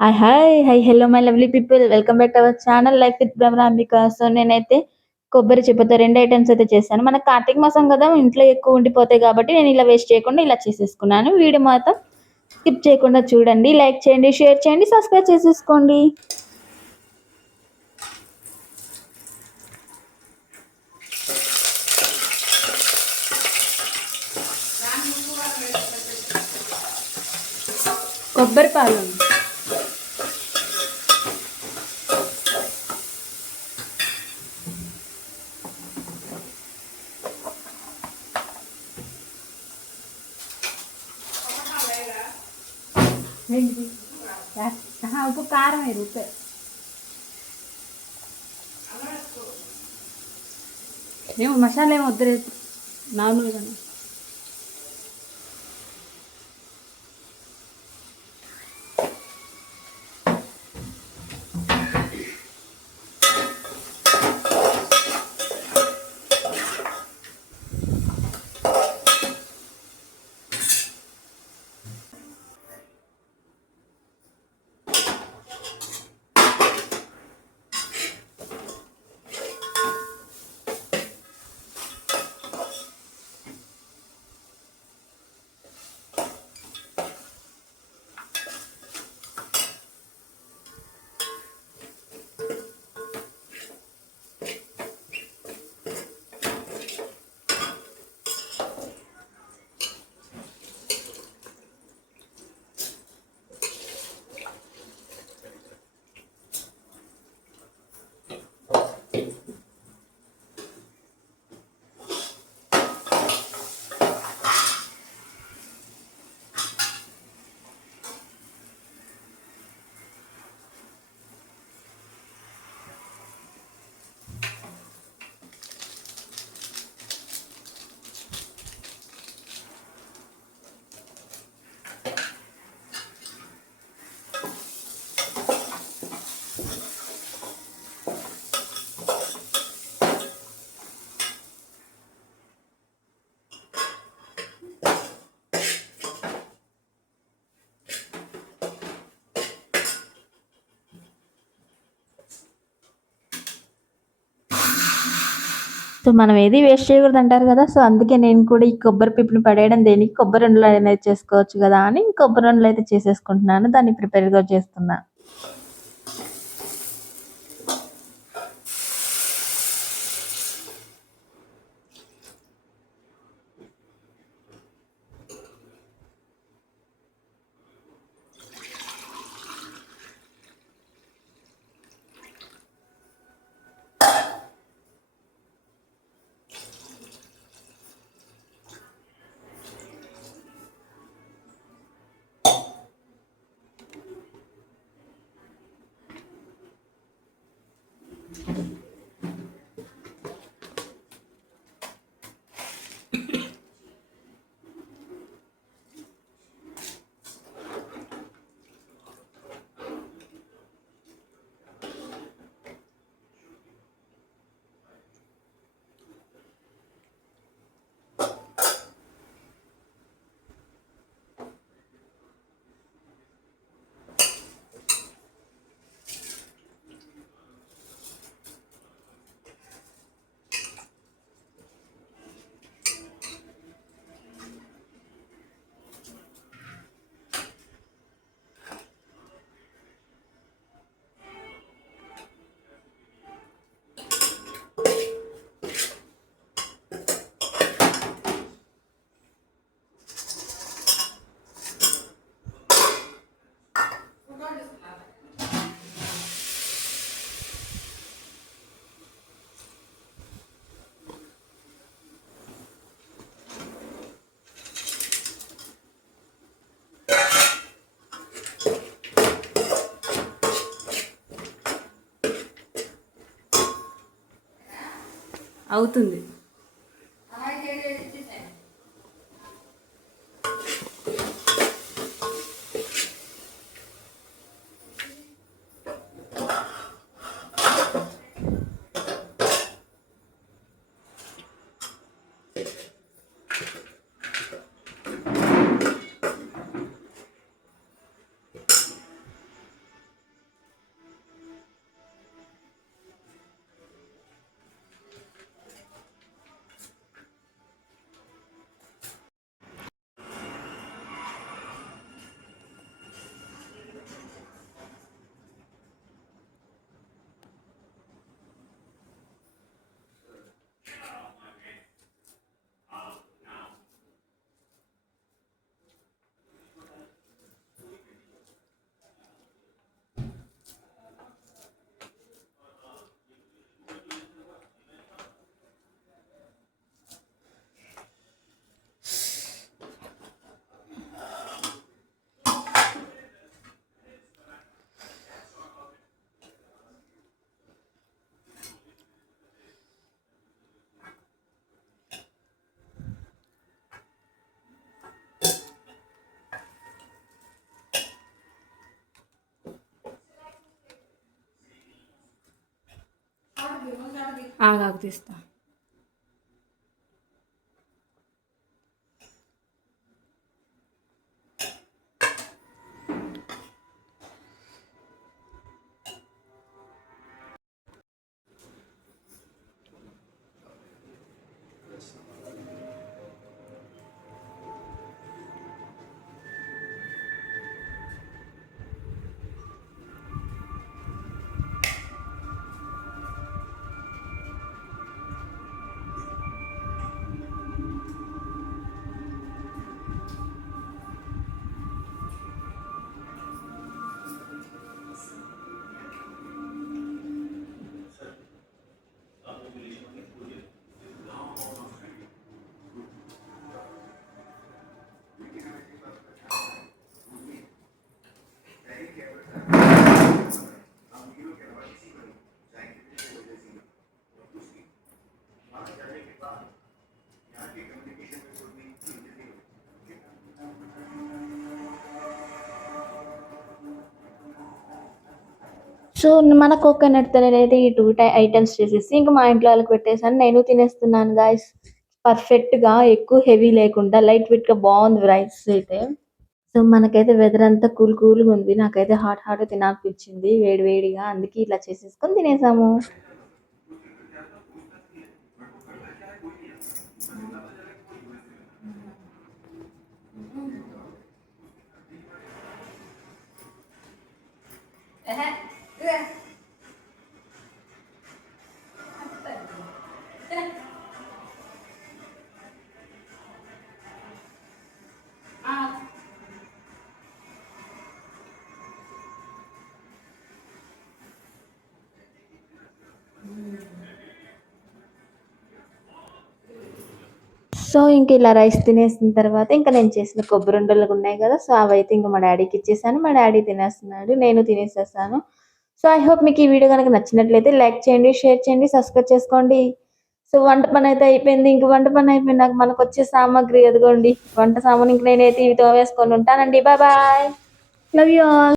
Hi hi hi hello my lovely people welcome back to our channel life with Brahmambika so నేనైతే కొబ్బరి చెప్పతో రెండు items అయితే చేశాను. మన కార్తీక మాసం కదా ఇంట్లో ఎక్కువ ఉండిపోతాయి కాబట్టి నేను ఇలా వేస్ట్ చేయకుండా ఇలా చేసేసుకున్నాను. వీడియో మాత్రం స్కిప్ చేయకుండా చూడండి. లైక్ చేయండి షేర్ చేయండి సబ్స్క్రైబ్ చేసేసుకోండి. కొబ్బరి పాలు ఉప్పు కారం వేరు ఉప్పు ఏమో మసాలా ఏమో వద్దు నార్మల్గా సో మనం ఏది వేస్ట్ చేయకూడదు అంటారు కదా సో అందుకే నేను కూడా ఈ కొబ్బరి పిప్పుని పడేయడం దేనికి కొబ్బరి ఉండలు అనేది చేసుకోవచ్చు కదా అని కొబ్బరి ఉండలు అయితే చేసేసుకుంటున్నాను దాన్ని ప్రిపేర్గా చేస్తున్నా. అవుతుంది. ఆగాకు తీస్తా సో మన కోకోనట్తో నేనైతే ఈ టూ టై ఐటమ్స్ చేసేసి ఇంకా మా ఇంట్లో వాళ్ళకి పెట్టేసాను. నేను తినేస్తున్నాను గాయస్ పర్ఫెక్ట్గా ఎక్కువ హెవీ లేకుండా లైట్ వెయిట్గా బాగుంది రైస్ అయితే. సో మనకైతే వెదర్ అంతా కూల్ కూల్గా ఉంది. నాకైతే హాట్ హాట్ తినాలనిపించింది వేడి వేడిగా. అందుకే ఇట్లా చేసేసుకొని తినేసాము. సో ఇంక ఇలా రైస్ తినేసిన తర్వాత ఇంకా నేను చేసిన కొబ్బరి ఉండలు ఉన్నాయి కదా సో అవైతే ఇంకా మా డాడీకి ఇచ్చేసాను. మా డాడీ తినేస్తున్నాడు నేను తినేసేసాను. సో ఐ హోప్ మీకు ఈ వీడియో కనుక నచ్చినట్లయితే లైక్ చేయండి షేర్ చేయండి సబ్స్క్రైబ్ చేసుకోండి. సో వంట పని అయితే అయిపోయింది ఇంక వంట పని అయిపోయినాక మనకు వచ్చే సామాగ్రి అదిగోండి వంట సామాన్ ఇంక నేనైతే ఇవి తోవేసుకొని ఉంటానండి. Bye bye. Love you all